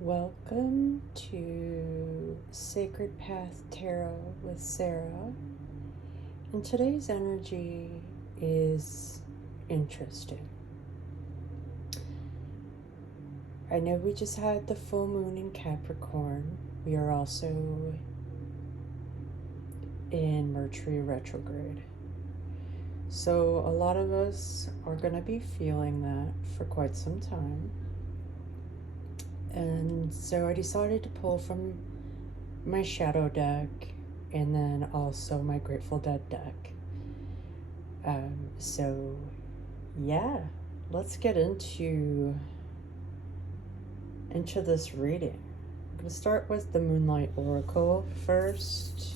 Welcome to Sacred Path Tarot with Sarah. And today's energy is interesting. I know we just had the full moon in Capricorn. We are also in Mercury retrograde. So a lot of us are going to be feeling that for quite some time. And so I decided to pull from my shadow deck and then also my Grateful Dead deck. So yeah, let's get into this reading. I'm going to start with the Moonlight Oracle first.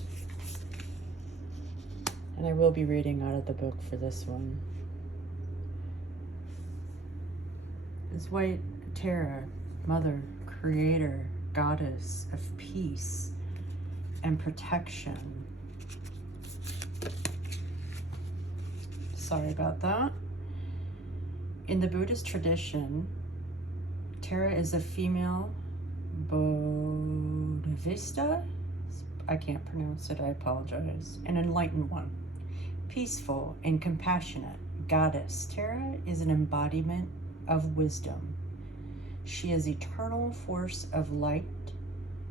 And I will be reading out of the book for this one. It's White Tara, Mother, Creator, Goddess of Peace and Protection. Sorry about that. In the Buddhist tradition, Tara is a female Bodhisattva. I can't pronounce it, I apologize. An enlightened one. Peaceful and compassionate goddess, Tara is an embodiment of wisdom. She is eternal force of light.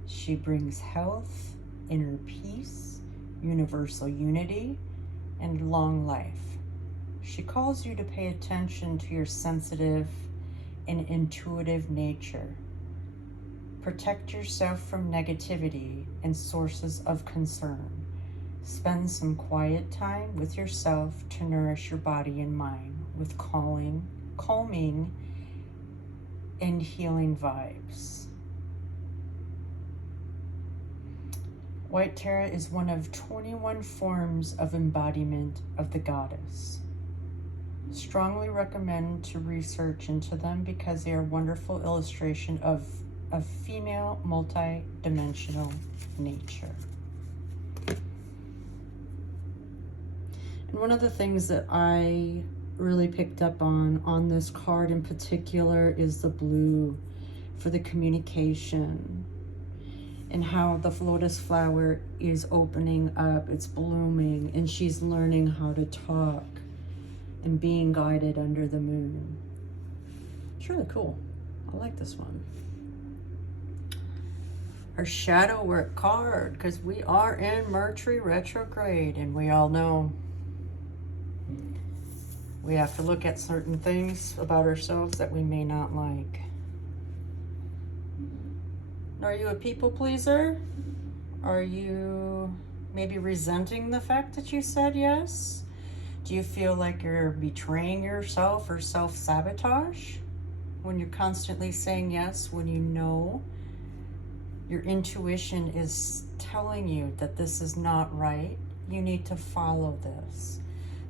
She brings health, inner peace, universal unity, and long life. She calls you to pay attention to your sensitive and intuitive nature. Protect yourself from negativity and sources of concern. Spend some quiet time with yourself to nourish your body and mind with calming and healing vibes. White Tara is one of 21 forms of embodiment of the goddess. Strongly recommend to research into them because they are a wonderful illustration of female multi-dimensional nature. And one of the things that I really picked up on this card in particular is the blue for the communication and how the lotus flower is opening up, it's blooming, and she's learning how to talk and being guided under the moon. It's really cool. I like this one. Our shadow work card, because we are in Mercury retrograde, and we all know we have to look at certain things about ourselves that we may not like. Are you a people pleaser? Are you maybe resenting the fact that you said yes? Do you feel like you're betraying yourself or self-sabotage when you're constantly saying yes, when you know your intuition is telling you that this is not right? You need to follow this.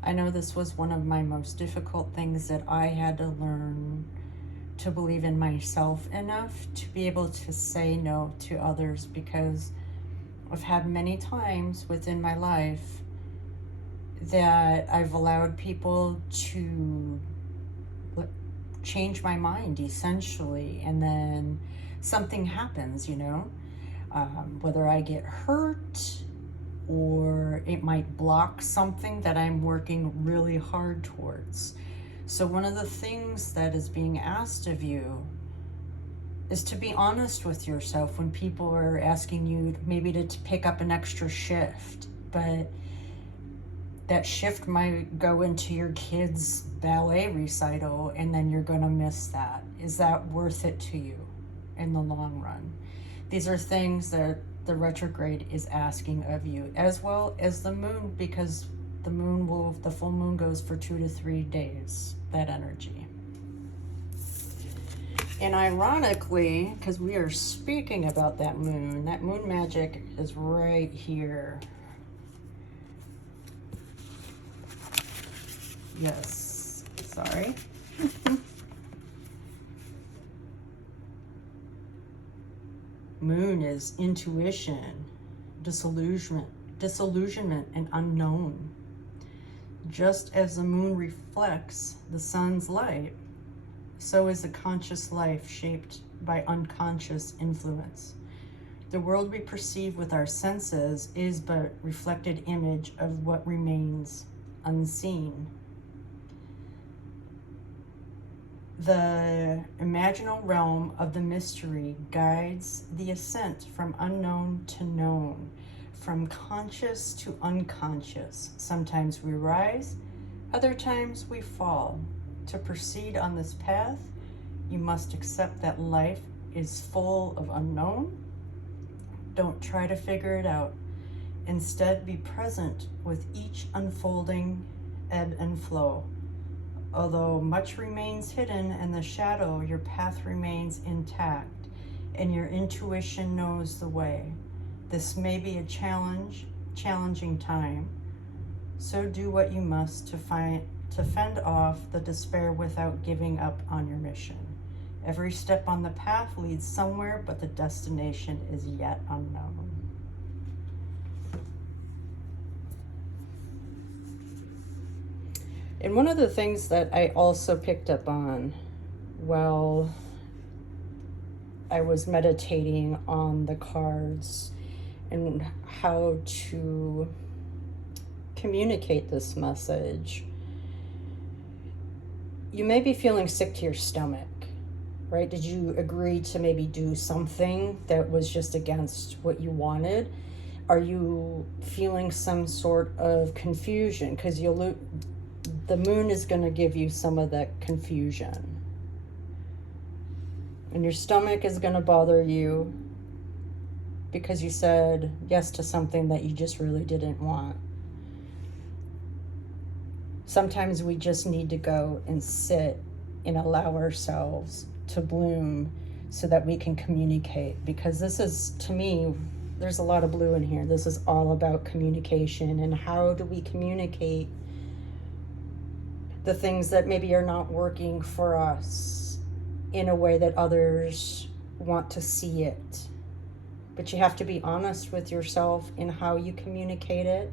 I know this was one of my most difficult things that I had to learn to believe in myself enough to be able to say no to others, because I've had many times within my life that I've allowed people to change my mind essentially, and then something happens, you know, whether I get hurt or it might block something that I'm working really hard towards. So one of the things that is being asked of you is to be honest with yourself when people are asking you maybe to pick up an extra shift, but that shift might go into your kid's ballet recital and then you're going to miss that. Is that worth it to you in the long run? These are things that the retrograde is asking of you, as well as the moon, because the full moon goes for 2 to 3 days, that energy. And ironically, because we are speaking about that moon magic is right here. Yes, sorry. Moon is intuition, disillusionment, and unknown. Just as the moon reflects the sun's light, so is the conscious life shaped by unconscious influence. The world we perceive with our senses is but reflected image of what remains unseen. The imaginal realm of the mystery guides the ascent from unknown to known, from conscious to unconscious. Sometimes we rise, other times we fall. To proceed on this path, you must accept that life is full of unknown. Don't try to figure it out. Instead, be present with each unfolding ebb and flow. Although much remains hidden in the shadow, your path remains intact, and your intuition knows the way. This may be a challenging time, so do what you must to fend off the despair without giving up on your mission. Every step on the path leads somewhere, but the destination is yet unknown. And one of the things that I also picked up on while I was meditating on the cards and how to communicate this message, you may be feeling sick to your stomach, right? Did you agree to maybe do something that was just against what you wanted? Are you feeling some sort of confusion? Because the moon is going to give you some of that confusion. And your stomach is going to bother you because you said yes to something that you just really didn't want. Sometimes we just need to go and sit and allow ourselves to bloom so that we can communicate. Because this is, to me, there's a lot of blue in here. This is all about communication and how do we communicate the things that maybe are not working for us in a way that others want to see it. But you have to be honest with yourself in how you communicate it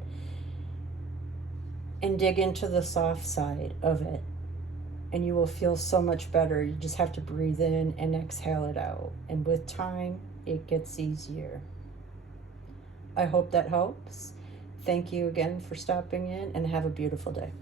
and dig into the soft side of it. And you will feel so much better. You just have to breathe in and exhale it out. And with time, it gets easier. I hope that helps. Thank you again for stopping in and have a beautiful day.